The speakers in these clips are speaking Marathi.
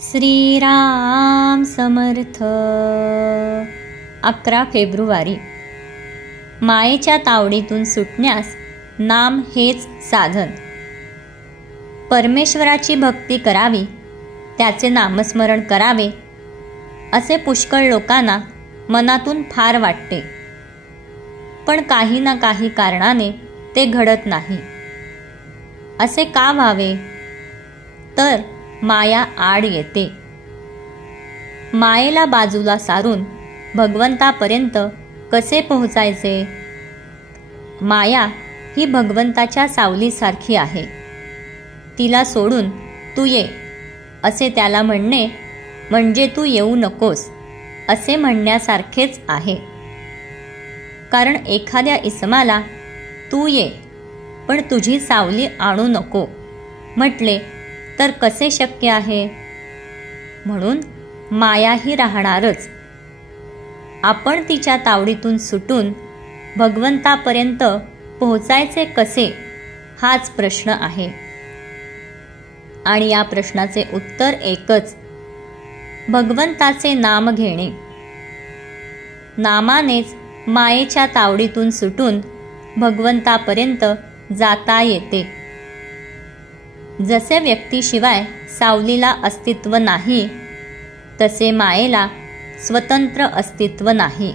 श्रीराम समर्थ. 11 फेब्रुवारी. मायेच्या तावडीतून सुटण्यास नाम हेच साधन. परमेश्वराची भक्ती करावी, त्याचे नामस्मरण करावे असे पुष्कळ लोकांना मनातून फार वाटते, पण काही ना काही कारणाने ते घडत नाही. असे का व्हावे? तर माया आड येते. मायेला बाजूला सारून भगवंतापर्यंत कसे पोहोचायचे? माया ही भगवंताच्या सावलीसारखी आहे. तिला सोडून तू ये असे त्याला म्हणणे म्हणजे तू येऊ नकोस असे म्हणण्यासारखेच आहे. कारण एखाद्या इसमाला तू ये पण तुझी सावली आणू नको म्हटले तर कसे शक्य आहे? म्हणून माया ही राहणारच. आपण तिच्या तावडीतून सुटून भगवंतापर्यंत पोहोचायचे कसे हाच प्रश्न आहे. आणि या प्रश्नाचे उत्तर एकच, भगवंताचे नाम घेणे. नामानेच मायेच्या तावडीतून सुटून भगवंतापर्यंत जाता येते. जसे व्यक्तीशिवाय सावलीला अस्तित्व नाही, तसे मायेला स्वतंत्र अस्तित्व नाही.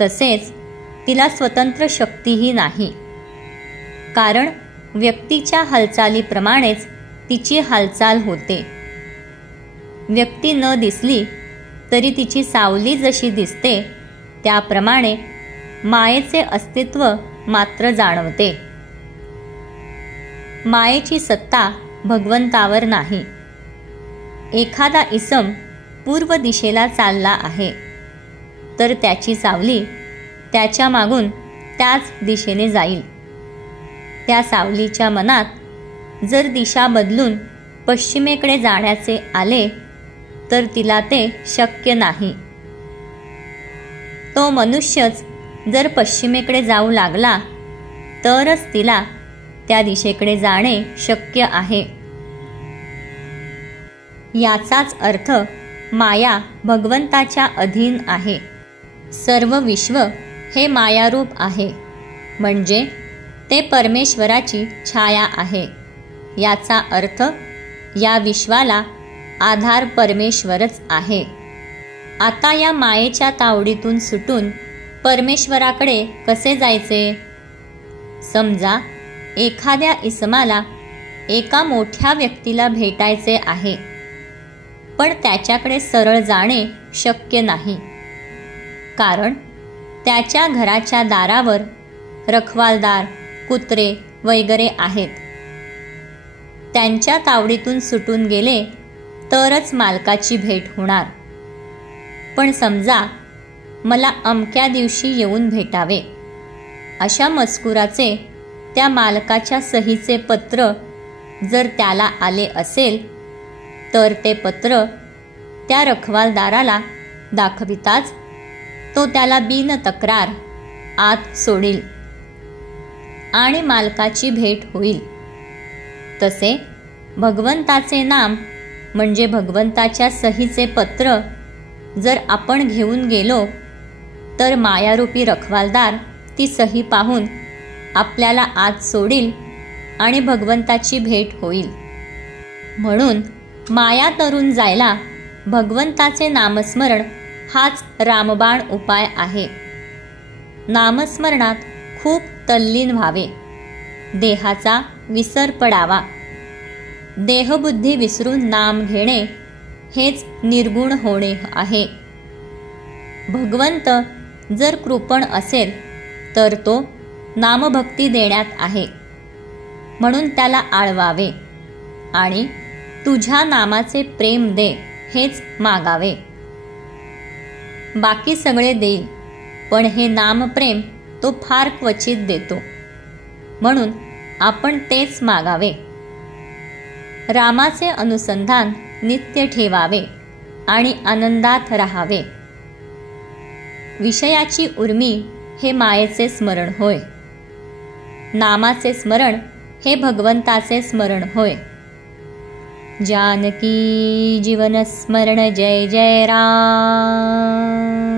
तसेच तिला स्वतंत्र शक्तीही नाही. कारण व्यक्तीच्या हालचालीप्रमाणेच तिची हालचाल होते. व्यक्ती न दिसली तरी तिची सावली जशी दिसते त्याप्रमाणे मायेचे अस्तित्व मात्र जाणवते. मायेची सत्ता भगवंतावर नाही. एखादा इसम पूर्व दिशेला चालला आहे तर त्याची सावली त्याच्या मागून त्याच दिशेने जाईल. त्या सावलीच्या मनात जर दिशा बदलून पश्चिमेकडे जाण्याचे आले तर तिला ते शक्य नाही. तो मनुष्यच जर पश्चिमेकडे जाऊ लागला तरच तिला त्या दिशेकडे जाणे शक्य आहे. याचाच अर्थ माया भगवंताच्या अधीन आहे. सर्व विश्व हे मायारूप आहे, म्हणजे ते परमेश्वराची छाया आहे. याचा अर्थ या विश्वाला आधार परमेश्वरच आहे. आता या मायेच्या तावडीतून सुटून परमेश्वराकडे कसे जायचे? समजा एखाद्या इसमाला एका मोठ्या व्यक्तीला भेटायचे आहे, पण त्याच्याकडे सरळ जाणे शक्य नाही. कारण त्याच्या घराच्या दारावर रखवालदार, कुत्रे वगैरे आहेत. त्यांच्या तावडीतून सुटून गेले तरच मालकाची भेट होणार. पण समजा मला अमक्या दिवशी येऊन भेटावे अशा मजकुराचे त्या मालकाच्या सहीचे पत्र जर त्याला आले असेल तर ते पत्र त्या रखवालदाराला दाखविताच तो त्याला बिन तक्रार आत सोडील आणि मालकाची भेट होईल. तसे भगवंताचे नाम म्हणजे भगवंताच्या सहीचे पत्र जर आपण घेऊन गेलो तर मायारूपी रखवालदार ती सही पाहून आपल्याला आत सोडील आणि भगवंताची भेट होईल. म्हणून माया तरून जायला भगवंताचे नामस्मरण हाच रामबाण उपाय आहे. नामस्मरणात खूप तल्लीन व्हावे. देहाचा विसर पडावा. देहबुद्धी विसरून नाम घेणे हेच निर्गुण होणे आहे. भगवंत जर कृपण असेल तर तो नामभक्ती देण्यात आहे, म्हणून त्याला आळवावे आणि तुझ्या नामाचे प्रेम दे हेच मागावे. बाकी सगळे देईल, पण हे नामप्रेम तो फार क्वचित देतो, म्हणून आपण तेच मागावे. रामाचे अनुसंधान नित्य ठेवावे आणि आनंदात राहावे. विषयाची उर्मी हे मायेचे स्मरण होय. नामाचे स्मरण हे भगवंताचे स्मरण होय. जानकी जीवन स्मरण जय जय राम।